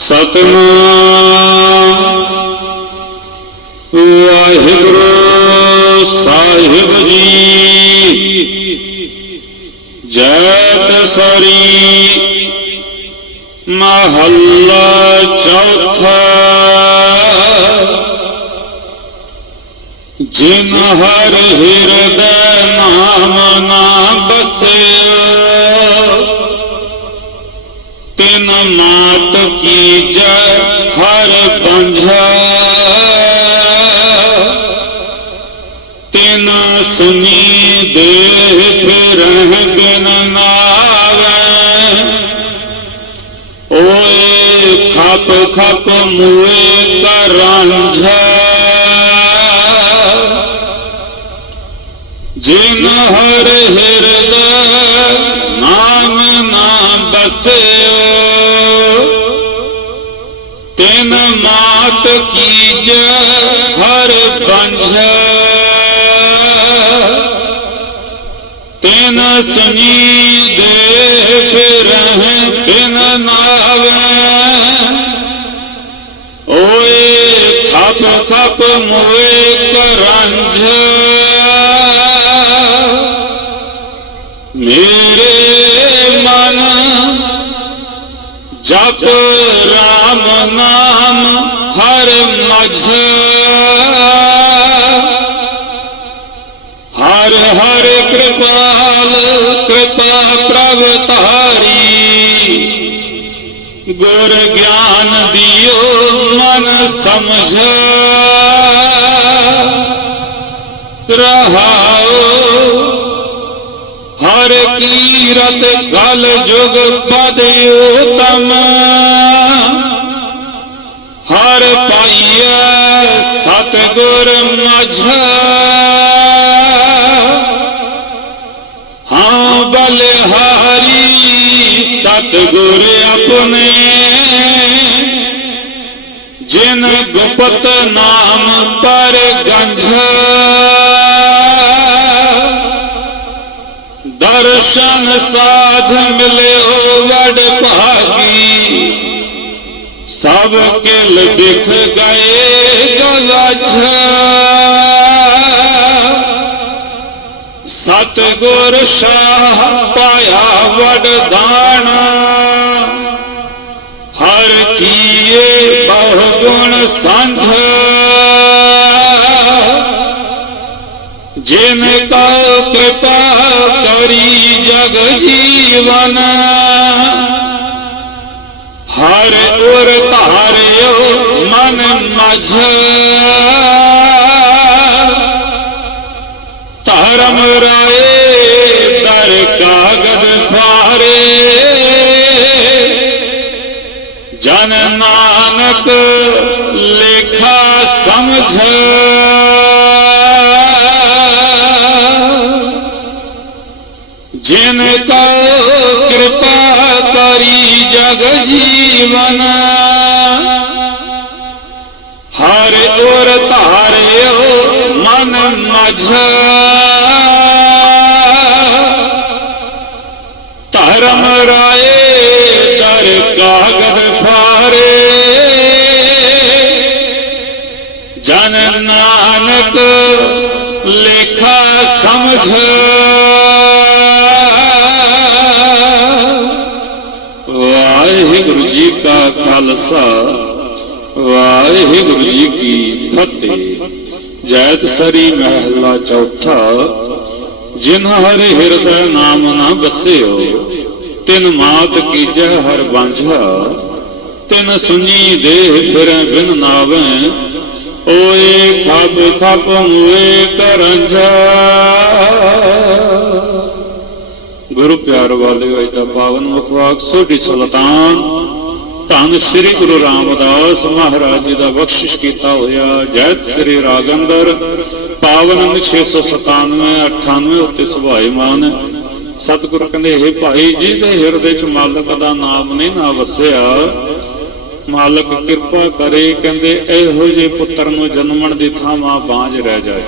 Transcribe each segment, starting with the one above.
ਸਤਨਾਮ। ਵਾਹਿਗੁਰੂ ਸਾਹਿਬ ਜੀ। ਜੈਤ ਸਰੀ। ਮਹੱਲਾ ਚੌਥਾ। ਜਿਨ ਹਰ ਹਿਰਦੈ ਨਾਮ ਨਾ ਬਸੇ। ਸੁਨੀ ਦੇਹ ਫਿਰਹਿ ਬਿਨ ਨਾਵੇ। ਓਏ ਖਪ ਖਪ ਮੂਏ ਕਰਾਂਝਾ ਜਿਨ ਹਰ ਹਿਰਦੈ ਨਾਮ ਨਾ ਬਸਿਓ ਤਿਨ ਮਾਤ ਕੀਜੈ ਹਰ ਬੰਝੈ। ਤਿਨ ਸੁਨੀ ਦੇ ਫਿਰਹਿ ਬਿਨ ਨਾਵੇ। ਓਏ ਖਪ ਖਪ ਮੋਏ ਕਰੰਝ ਮੇਰੇ ਮਨ ਜਪ ਰਾਮ ਨਾਮ ਹਰ ਮਝ ਹਰ ਹਰ ਕਿਰਪਾਲ ਕਿਰਪਾ ਪ੍ਰਭ ਧਾਰੀ। ਗੁਰ ਗਿਆਨ ਦਿਓ, ਮਨ ਸਮਝ। ਰਹਾਓ ਹਰ ਕੀਰਤ ਗਲ ਜੁਗ ਪਦ ਉਤਮ ਹਰ ਪਾਈਐ ਸਤ ਗੁਰ ਮਝ। ਸਤ ਆਪਣੇ। ਜਿਨ ਗੁਪਤ ਨਾਮ ਪਰ ਗੰਝਾ। ਦਰਸ਼ਨ ਸਾਧ ਮਿਲਿਓ ਵਡ ਭਾਗੀ। ਸਭ ਕਿਲ ਦਿਖ ਗਏ ਗਵਾਝ ਸਤ ਗੁਰ ਸ਼ਾਹ ਪਾਇਆ ਵਡ ਦਾਣਾ। ਹਰ ਕੀਏ ਬਹੁ ਗੁਣ ਸੰਧ। ਜਿਨ ਕਾ ਕਿਰਪਾ ਕਰੀ ਜਗ ਜੀਵਨ। ਹਰ ਉਰ ਧਾਰਿਓ ਮਨ ਮਝ। ਜਿਨ ਕੋ ਕਿਰਪਾ ਕਰੀ ਜਗ ਜੀਵਨ, ਹਰ ਉਰ ਧਾਰਿਓ ਮਨ ਮਝ। ਧਰਮ ਰਾਏ ਦਰ ਕਾਗਦ ਜਨ ਨਾਨਕ ਲੇਖਾ ਸਮਝ। ਵਾਹਿਗੁਰੂ ਜੀ ਕਾ ਖਾਲਸਾ, ਵਾਹਿਗੁਰੂ ਜੀ ਕੀ ਫਤਿਹ। ਜੈਤ ਸਰੀ ਮਹਿਲਾ ਚੌਥਾ, ਜਿਨ ਹਰ ਹਿਰਦੈ ਨਾਮ ਨਾ ਬਸਿਓ, ਤਿਨ ਮਾਤ ਕੀਜੈ ਹਰ ਬਾਂਝਾ ਤਿਨ ਸੁਣੀ ਦੇਹ ਫਿਰੈ ਬਿਨ ਨਾਵੇਂ ਓਏ ਖਬ ਖਪ ਮੂਏ ਕਰੰਝਾ ਗੁਰੂ ਪਿਆਰ ਵਾਲਿਓ ਅੱਜ ਦਾ ਪਾਵਨ ਮੁਖਵਾਕ ਸੋਢੀ ਸੁਲਤਾਨ। ਧੰਨ ਸ੍ਰੀ ਗੁਰੂ ਰਾਮਦਾਸ ਮਹਾਰਾਜ ਜੀ ਦਾ ਬਖਸ਼ਿਸ਼ ਕੀਤਾ ਹੋਇਆ। ਜੈਤ ਸ੍ਰੀ ਰਾਗੰਦਰ। ਪਾਵਨ ਅੰਗ 697 98 ਉੱਤੇ ਸੁਭਾਈਮਾਨ ਸਤਿਗੁਰ ਕਹਿੰਦੇ ਇਹ ਭਾਈ ਜੀ ਦੇ ਹਿਰਦੇ 'ਚ ਮਾਲਕ ਦਾ ਨਾਮ ਨਹੀਂ ਨਾ ਵਸਿਆ। ਮਾਲਕ ਕਿਰਪਾ ਕਰੇ, ਕਹਿੰਦੇ ਇਹੋ ਜਿਹੇ ਪੁੱਤਰ ਨੂੰ ਜਨਮਣ ਦੀ ਥਾਂ ਬਾਝ ਰਹਿ ਜਾਏ,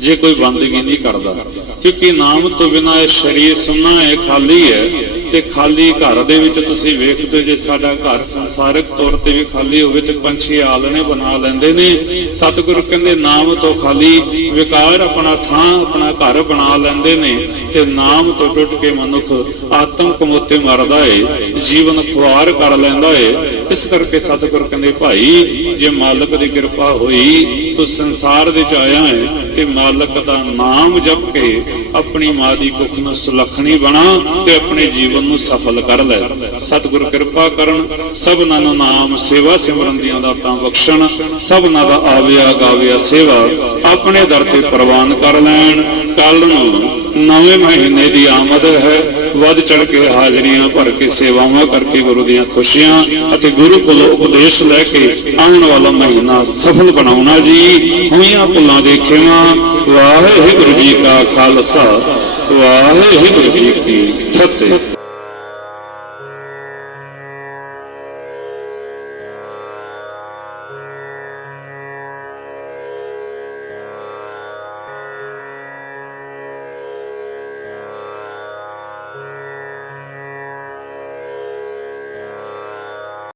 ਜੇ ਕੋਈ ਬੰਦਗੀ ਨਹੀਂ ਕਰਦਾ। ਕਿਉਂਕਿ ਨਾਮ ਤੋਂ ਬਿਨਾ ਇਹ ਸਰੀਰ ਸੁੰਨਾ ਹੈ ਖਾਲੀ ਹੈ ਤੇ ਖਾਲੀ ਘਰ ਦੇ ਵਿੱਚ ਤੁਸੀਂ ਵੇਖਦੇ ਜੇ ਸਾਡਾ ਘਰ ਸੰਸਾਰਿਕ ਤੌਰ ਤੇ ਵੀ ਖਾਲੀ ਹੋਵੇ ਤੇ ਪੰਛੀ ਆਲਣੇ ਬਣਾ ਲੈਂਦੇ ਨੇ। ਸਤਿਗੁਰੂ ਕਹਿੰਦੇ ਨਾਮ ਤੋਂ ਖਾਲੀ ਵਿਕਾਰ ਆਪਣਾ ਥਾਂ, ਆਪਣਾ ਘਰ ਬਣਾ ਲੈਂਦੇ ਨੇ ਤੇ ਨਾਮ ਤੋਂ ਟੁੱਟ ਕੇ ਮਨੁੱਖ ਆਤਮ ਕਮੋਤੇ ਮਰਦਾ ਏ, ਜੀਵਨ ਖੁਆਰ ਕਰ ਲੈਂਦਾ ਏ। ਇਸ ਕਰਕੇ ਸਤਿਗੁਰ ਕਹਿੰਦੇ, ਭਾਈ, ਜੇ ਮਾਲਕ ਦੀ ਕਿਰਪਾ ਹੋਈ, ਤੂੰ ਸੰਸਾਰ ਦੇ ਚ ਆਇਆ ਹੈ, ਤੇ ਮਾਲਕ ਦਾ ਨਾਮ ਜਪ ਕੇ ਆਪਣੀ ਮਾਂ ਦੀ ਕੁੱਖ ਨੂੰ ਸੁਲੱਖਣੀ ਬਣਾ ਤੇ ਆਪਣੇ ਜੀਵਨ ਨੂੰ ਸਫਲ ਕਰ ਲੈ। ਸਤਿਗੁਰ ਕਿਰਪਾ ਕਰਨ, ਸਭਨਾਂ ਨੂੰ ਨਾਮ ਸੇਵਾ ਸਿਮਰਨ ਦੀਆਂ ਦਾਤਾਂ ਬਖਸ਼ਣ, ਸਭਨਾਂ ਦਾ ਆਵਿਆ ਗਾਵਿਆ ਸੇਵਾ ਆਪਣੇ ਦਰ ਤੇ ਪ੍ਰਵਾਨ ਕਰ ਲੈਣ। ਕੱਲ ਨੂੰ ਨਵੇਂ ਮਹੀਨੇ ਦੀ ਆਮਦ ਹੈ। ਵੱਧ ਚੜ ਕੇ ਹਾਜ਼ਰੀਆਂ ਭਰ ਕੇ ਸੇਵਾਵਾਂ ਕਰਕੇ ਗੁਰੂ ਦੀਆਂ ਖੁਸ਼ੀਆਂ ਅਤੇ ਗੁਰੂ ਕੋਲੋਂ ਉਪਦੇਸ਼ ਲੈ ਕੇ ਆਉਣ ਵਾਲਾ ਮਹੀਨਾ ਸਫਲ ਬਣਾਉਣਾ ਜੀ। ਹੋਈਆਂ ਭੁੱਲਾਂ ਦੇ ਖਿਮਾ ਵਾਹਿਗੁਰੂ ਜੀ ਕਾ ਖਾਲਸਾ। ਵਾਹਿਗੁਰੂ ਜੀ ਕੀ ਫਤਿਹ।